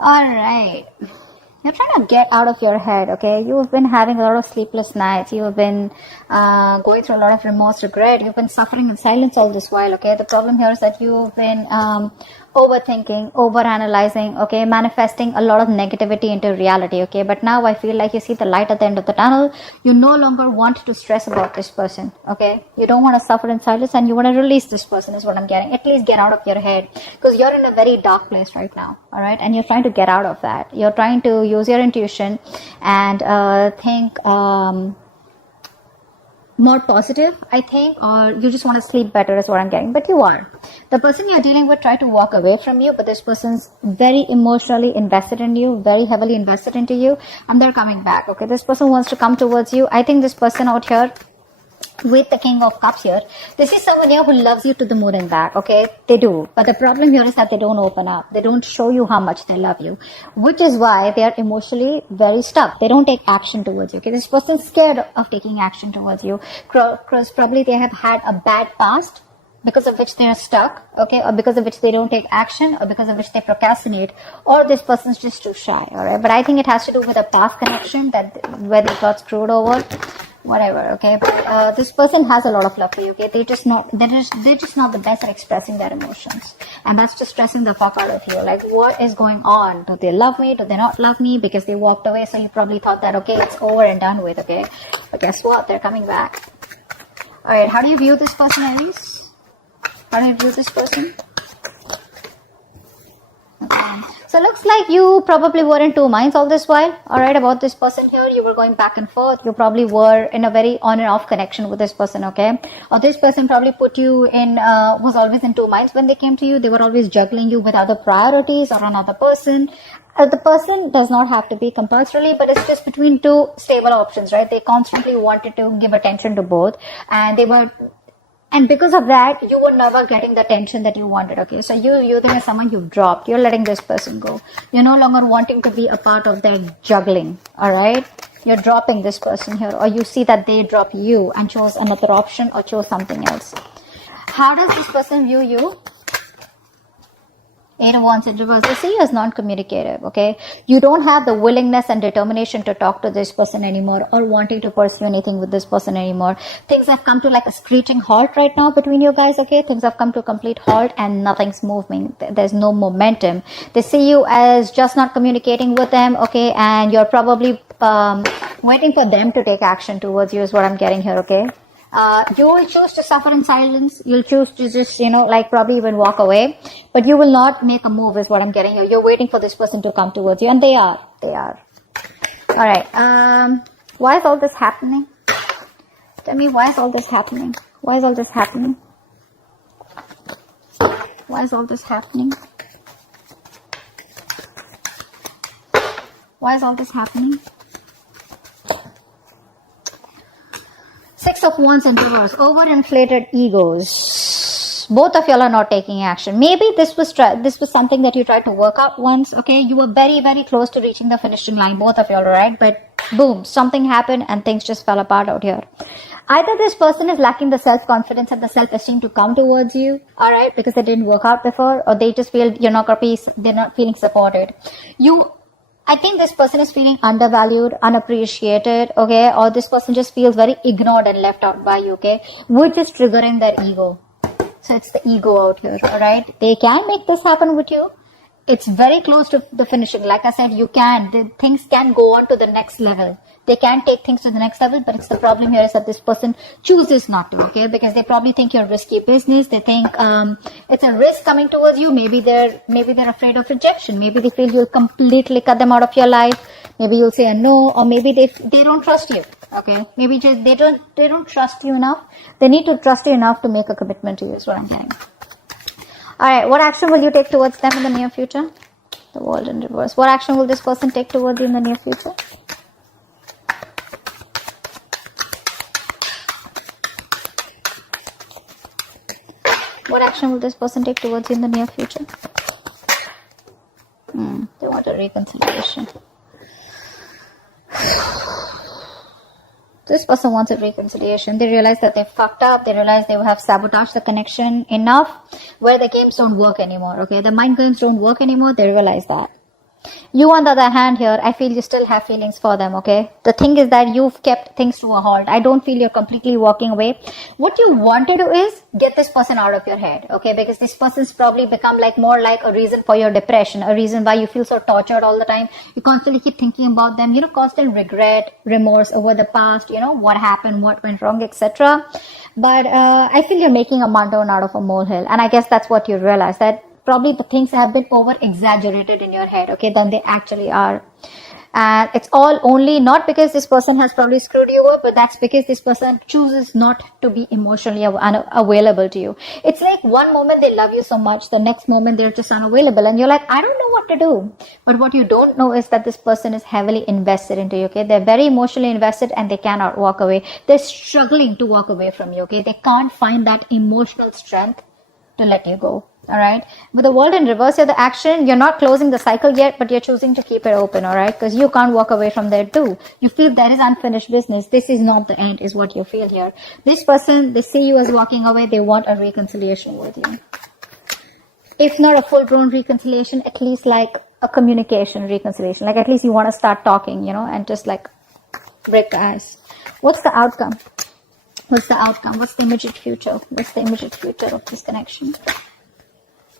All right. You're trying to get out of your head, okay? You've been having a lot of sleepless nights. You've been going through a lot of remorse, regret. You've been suffering in silence all this while, okay? The problem here is that you've been overthinking, overanalyzing, okay? Manifesting a lot of negativity into reality, okay? But now I feel like you see the light at the end of the tunnel. You no longer want to stress about this person, okay? You don't want to suffer in silence and you want to release this person is what I'm getting. At least get out of your head because you're in a very dark place right now, all right? And you're trying to get out of that. You're trying to use your intuition and think more positive, I think, or you just want to sleep better is what I'm getting. But you are. The person you're dealing with tried to walk away from you, but this person's very emotionally invested in you, very heavily invested into you, and they're coming back, okay? This person wants to come towards you. I think this person out here with the King of Cups here, this is someone here who loves you to the moon and back, okay? They do. But the problem here is that they don't open up. They don't show you how much they love you, which is why they are emotionally very stuck. They don't take action towards you, okay? This person's scared of taking action towards you because probably they have had a bad past because of which they are stuck, okay? Or because of which they don't take action, or because of which they procrastinate, or this person's just too shy, all right? But I think it has to do with a past connection where they got screwed over. Whatever, okay? But this person has a lot of love for you, okay? They're just not the best at expressing their emotions, and that's just stressing the fuck out of you. Like, what is going on? Do they love me? Do they not love me? Because they walked away, so you probably thought that, okay, it's over and done with, okay? But guess what? They're coming back. All right, how do you view this person, Aries? How do you view this person? Okay. So looks like you probably were in two minds all this while, all right, about this person here. You were going back and forth. You probably were in a very on and off connection with this person, okay? Or this person probably put you in, was always in two minds when they came to you. They were always juggling you with other priorities or another person. The person does not have to be compulsorily, but it's just between two stable options, right? They constantly wanted to give attention to both, and because of that, you were never getting the attention that you wanted, okay? So you think as someone you've dropped. You're letting this person go. You're no longer wanting to be a part of their juggling, all right? You're dropping this person here, or you see that they drop you and chose another option or chose something else. How does this person view you? 8 of Wands in reverse. They see you as non-communicative, okay? You don't have the willingness and determination to talk to this person anymore or wanting to pursue anything with this person anymore. Things have come to like a screeching halt right now between you guys, okay? Things have come to a complete halt and nothing's moving. There's no momentum. They see you as just not communicating with them, okay? And you're probably waiting for them to take action towards you is what I'm getting here, okay? You will choose to suffer in silence. You'll choose to just, like probably even walk away. But you will not make a move is what I'm getting here. You're waiting for this person to come towards you. And they are. Alright. Why is all this happening? Tell me, why is all this happening? Why is all this happening? Why is all this happening? Why is all this happening? 6 of Wands in reverse. Overinflated egos. Both of y'all are not taking action. Maybe this was something that you tried to work out once, okay? You were very, very close to reaching the finishing line, both of y'all, right? But boom, something happened and things just fell apart out here. Either this person is lacking the self-confidence and the self-esteem to come towards you, all right, because it didn't work out before, or they just feel they're not feeling supported. I think this person is feeling undervalued, unappreciated, okay? Or this person just feels very ignored and left out by you, okay? Which is triggering their ego. So it's the ego out here, alright? They can make this happen with you. It's very close to the finishing. Like I said, things can go on to the next level. They can take things to the next level, but it's the problem here is that this person chooses not to, okay? Because they probably think you're risky business. They think it's a risk coming towards you. Maybe they're afraid of rejection. Maybe they feel you'll completely cut them out of your life. Maybe you'll say a no, or maybe they don't trust you, okay? Maybe just they don't trust you enough. They need to trust you enough to make a commitment to you is what I'm saying. Alright, what action will you take towards them in the near future? The World in reverse. What action will this person take towards you in the near future? What action will this person take towards you in the near future? They want a reconciliation. This person wants a reconciliation. They realize that they fucked up. They realize they have sabotaged the connection enough where the games don't work anymore, okay? The mind games don't work anymore. They realize that. You, on the other hand, here, I feel you still have feelings for them, okay? The thing is that you've kept things to a halt. I don't feel you're completely walking away. What you want to do is get this person out of your head, okay? Because this person's probably become like more like a reason for your depression, a reason why you feel so tortured all the time. You constantly keep thinking about them, you know, constant regret, remorse over the past, you know, what happened, what went wrong, etc. But I feel you're making a mountain out of a molehill. And I guess that's what you realize, that probably the things have been over exaggerated in your head, okay, than they actually are. And it's all only not because this person has probably screwed you up, but that's because this person chooses not to be emotionally available to you. It's like one moment they love you so much, the next moment they're just unavailable, and you're like, I don't know what to do. But what you don't know is that this person is heavily invested into you, okay? They're very emotionally invested and they cannot walk away. They're struggling to walk away from you, okay? They can't find that emotional strength to let you go. All right. With the world in reverse, you're the action. You're not closing the cycle yet, but you're choosing to keep it open. All right. Because you can't walk away from there too. You feel there is unfinished business. This is not the end, is what you feel here. This person, they see you as walking away. They want a reconciliation with you. If not a full-blown reconciliation, at least like a communication reconciliation. Like at least you want to start talking, you know, and just like break the ice. What's the outcome? What's the outcome? What's the immediate future? What's the immediate future of this connection?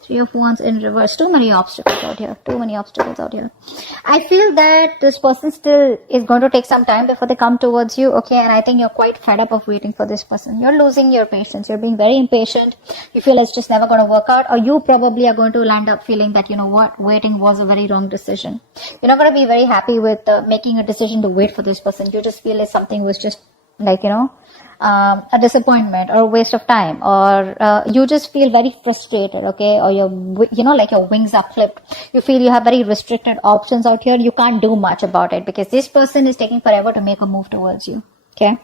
Three of Wands in reverse. Too many obstacles out here. Too many obstacles out here. I feel that this person still is going to take some time before they come towards you. Okay. And I think you're quite fed up of waiting for this person. You're losing your patience. You're being very impatient. You feel it's just never going to work out. Or you probably are going to land up feeling that, you know what, waiting was a very wrong decision. You're not going to be very happy with making a decision to wait for this person. You just feel like something was just like, you know, a disappointment or a waste of time, or you just feel very frustrated, okay, or you know, like your wings are clipped. You feel you have very restricted options out here. You can't do much about it because this person is taking forever to make a move towards you. Okay,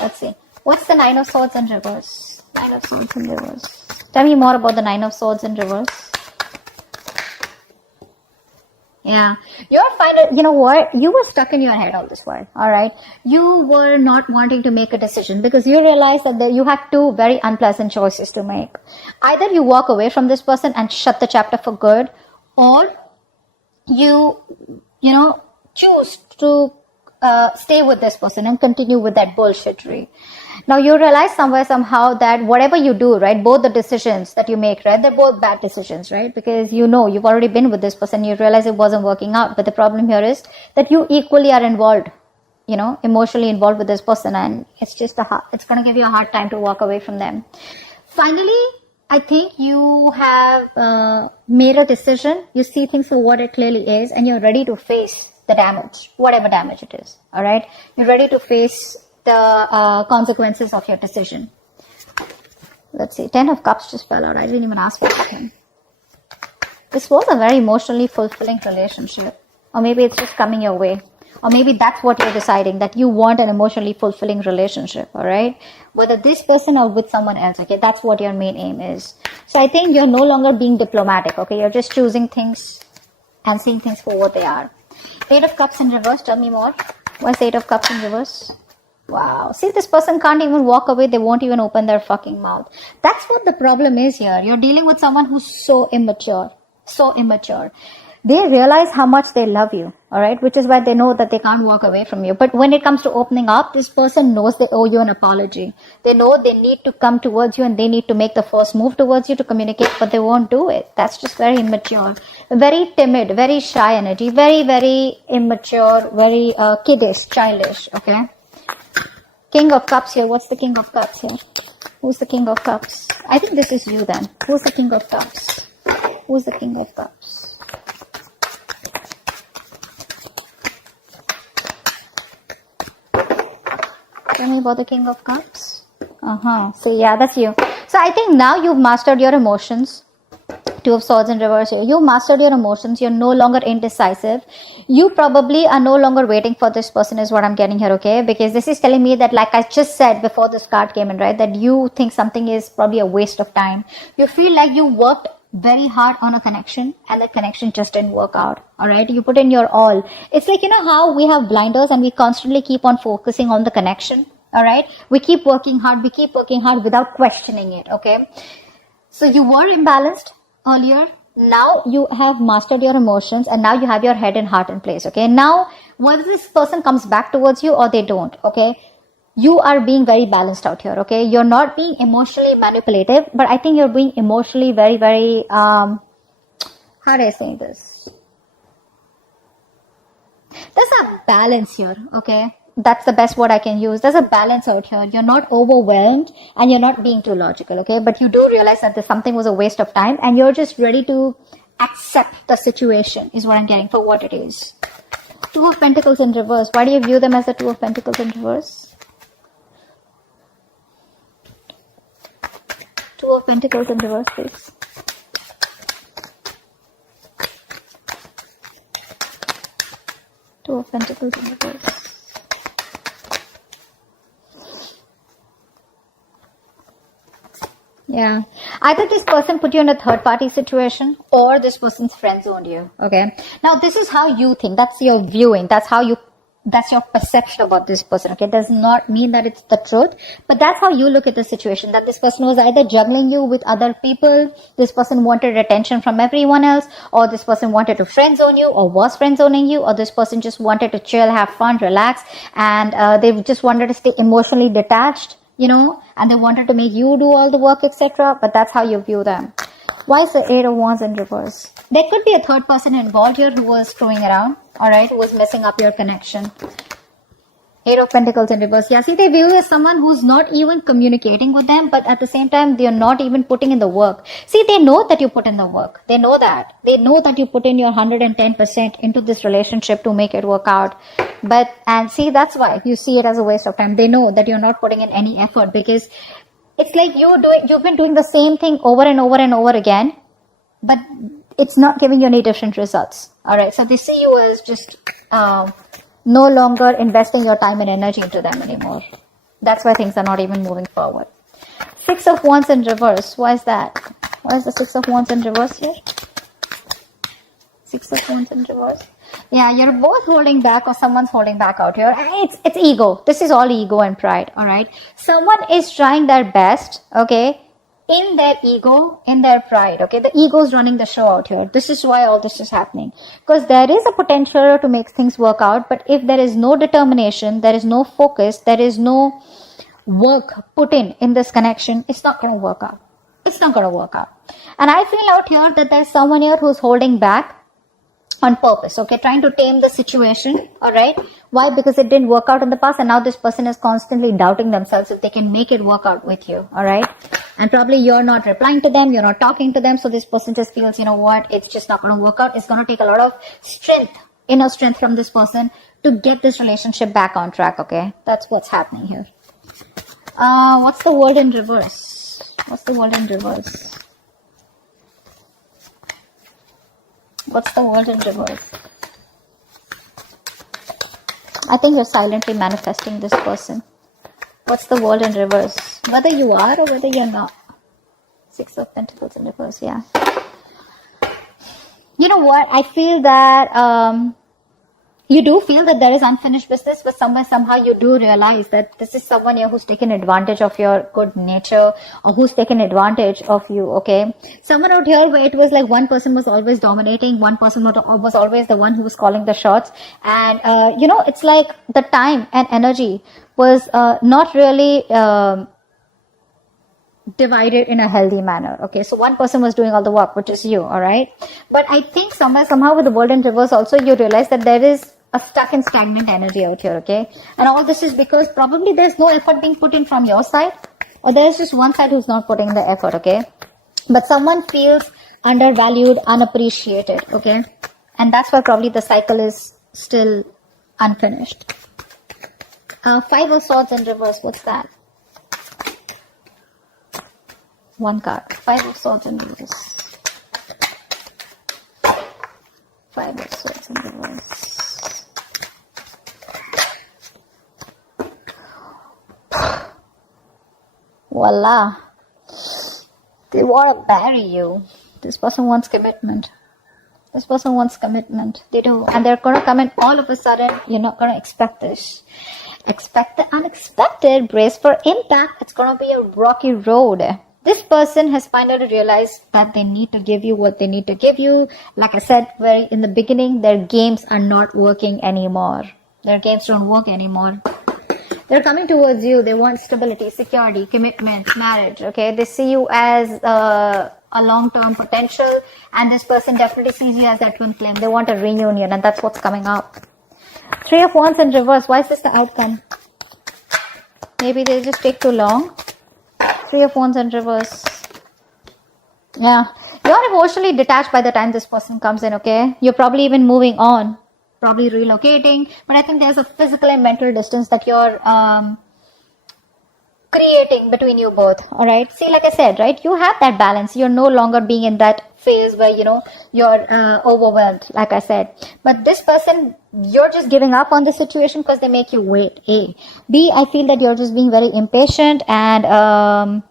let's see. What's the Nine of Swords in reverse? Nine of Swords in reverse. Tell me more about the Nine of Swords in reverse. Yeah, you're finding, you know what, you were stuck in your head all this while, all right? You were not wanting to make a decision because you realized that you had two very unpleasant choices to make. Either you walk away from this person and shut the chapter for good, or you know, choose to stay with this person and continue with that bullshittery. Now you realize somewhere, somehow that whatever you do, right, both the decisions that you make, right, they're both bad decisions, right? Because you know, you've already been with this person, you realize it wasn't working out. But the problem here is that you equally are involved, you know, emotionally involved with this person, and it's just it's going to give you a hard time to walk away from them. Finally, I think you have made a decision. You see things for what it clearly is, and you're ready to face the damage, whatever damage it is. All right, you're ready to face the consequences of your decision. Let's see. 10 of Cups just fell out. I didn't even ask for it. This was a very emotionally fulfilling relationship, or maybe it's just coming your way, or maybe that's what you're deciding, that you want an emotionally fulfilling relationship. All right, whether this person or with someone else. Okay, that's what your main aim is. So I think you're no longer being diplomatic. Okay, you're just choosing things and seeing things for what they are. 8 of Cups in reverse. Tell me more. What's 8 of Cups in reverse? Wow. See, this person can't even walk away. They won't even open their fucking mouth. That's what the problem is here. You're dealing with someone who's so immature. So immature. They realize how much they love you. All right. Which is why they know that they can't walk away from you. But when it comes to opening up, this person knows they owe you an apology. They know they need to come towards you and they need to make the first move towards you to communicate, but they won't do it. That's just very immature. Very timid, very shy energy. Very, very immature, very kiddish, childish. Okay. King of Cups here. What's the King of Cups here? Who's the King of Cups? I think this is you then. Who's the King of Cups? Who's the King of Cups? Tell me about the King of Cups. So yeah, that's you. So I think now you've mastered your emotions. 2 of Swords in reverse here. You mastered your emotions. You're no longer indecisive. You probably are no longer waiting for this person is what I'm getting here, okay? Because this is telling me that, like I just said before this card came in, right? That you think something is probably a waste of time. You feel like you worked very hard on a connection and the connection just didn't work out, all right? You put in your all. It's like, you know how we have blinders and we constantly keep on focusing on the connection, all right? We keep working hard. We keep working hard without questioning it, okay? So you were imbalanced earlier, Now you have mastered your emotions, and now you have your head and heart in place. Okay, now whether this person comes back towards you or they don't, okay, you are being very balanced out here. Okay, you're not being emotionally manipulative, but I think you're being emotionally very, very how do I say this? There's a balance here. Okay, that's the best word I can use. There's a balance out here. You're not overwhelmed and you're not being too logical. Okay, but you do realize that this something was a waste of time, and you're just ready to accept the situation is what I'm getting for what it is. Two of Pentacles in reverse. Why do you view them as the Two of Pentacles in reverse? Two of Pentacles in reverse, please. Two of Pentacles in reverse. Yeah. Either this person put you in a third party situation or this person's friend zoned you. Okay. Now this is how you think. That's your viewing. That's your perception about this person. Okay. It does not mean that it's the truth, but that's how you look at the situation. That this person was either juggling you with other people, this person wanted attention from everyone else, or this person wanted to friend zone you or was friend zoning you, or this person just wanted to chill, have fun, relax, and they just wanted to stay emotionally detached, you know, and they wanted to make you do all the work, etc. But that's how you view them. Why is the Eight of Wands in reverse? There could be a third person involved here who was screwing around, alright, who was messing up your connection. Eight of Pentacles in reverse. Yeah, see, they view you as someone who's not even communicating with them, but at the same time, they're not even putting in the work. See, they know that you put in the work. They know that. They know that you put in your 110% into this relationship to make it work out. And see, that's why you see it as a waste of time. They know that you're not putting in any effort, because it's like you've been doing the same thing over and over and over again, but it's not giving you any different results. Alright, so they see you as just no longer investing your time and energy into them anymore. That's why things are not even moving forward. Six of Wands in reverse. Why is that? Why is the Six of Wands in reverse here? Six of Wands in reverse. Yeah, you're both holding back, or someone's holding back out here. It's ego. This is all ego and pride. All right. Someone is trying their best. Okay. In their ego, in their pride. Okay. The ego is running the show out here. This is why all this is happening. Because there is a potential to make things work out. But if there is no determination, there is no focus, there is no work put in this connection, it's not going to work out. It's not going to work out. And I feel out here that there's someone here who's holding back on purpose, okay, trying to tame the situation. All right. Why? Because it didn't work out in the past, and now this person is constantly doubting themselves if they can make it work out with you. All right. And probably you're not replying to them, you're not talking to them, so this person just feels, you know what, it's just not going to work out. It's going to take a lot of strength, inner strength from this person to get this relationship back on track. Okay, that's what's happening here. What's the World in reverse? What's the World in reverse? What's the World in reverse? I think you're silently manifesting this person. What's the World in reverse? Whether you are or whether you're not. Six of Pentacles in reverse, yeah. You know what? I feel that you do feel that there is unfinished business, but somehow you do realize that this is someone here who's taken advantage of your good nature, or who's taken advantage of you, okay? Someone out here where it was like one person was always dominating, one person was always the one who was calling the shots, and you know, it's like the time and energy was not really divided in a healthy manner. Okay, so one person was doing all the work, which is you, all right? But I think somehow with the World in reverse also, you realize that there is a stuck and stagnant energy out here, okay? And all this is because probably there's no effort being put in from your side, or there's just one side who's not putting the effort, okay? But someone feels undervalued, unappreciated, okay? And that's why probably the cycle is still unfinished. Five of Swords in reverse, what's that? One card. Five of Swords in reverse. Five of Swords in reverse. Voila. They want to marry you. This person wants commitment. This person wants commitment. They do. And they're going to come in all of a sudden. You're not going to expect this. Expect the unexpected. Brace for impact. It's going to be a rocky road. This person has finally realized that they need to give you what they need to give you. Like I said very in the beginning, their games are not working anymore. Their games don't work anymore. They're coming towards you. They want stability, security, commitment, marriage. Okay, they see you as a long-term potential, and this person definitely sees you as that twin flame. They want a reunion, and that's what's coming up. Three of Wands in reverse. Why is this the outcome? Maybe they just take too long. Three of Wands in reverse. Yeah, you're emotionally detached by the time this person comes in. Okay, you're probably even moving on. Probably relocating, but I think there's a physical and mental distance that you're creating between you both. All right, see, like I said, right, you have that balance. You're no longer being in that phase where you're overwhelmed, like I said. But this person, you're just giving up on the situation because they make you wait. A. B, I feel that you're just being very impatient, and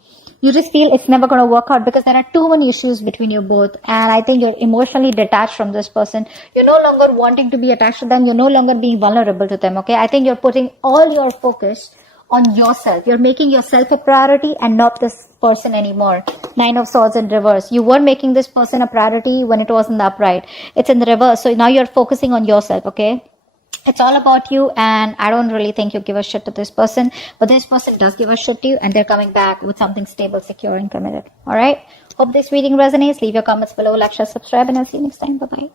you just feel it's never going to work out because there are too many issues between you both. And I think you're emotionally detached from this person. You're no longer wanting to be attached to them. You're no longer being vulnerable to them. Okay, I think you're putting all your focus on yourself. You're making yourself a priority and not this person anymore. Nine of Swords in reverse. You were making this person a priority when it was in the upright. It's in the reverse. So now you're focusing on yourself. Okay, it's all about you, and I don't really think you give a shit to this person, but this person does give a shit to you, and they're coming back with something stable, secure, and committed. All right, hope this reading resonates. Leave your comments below, like, share, subscribe, and I'll see you next time. Bye bye.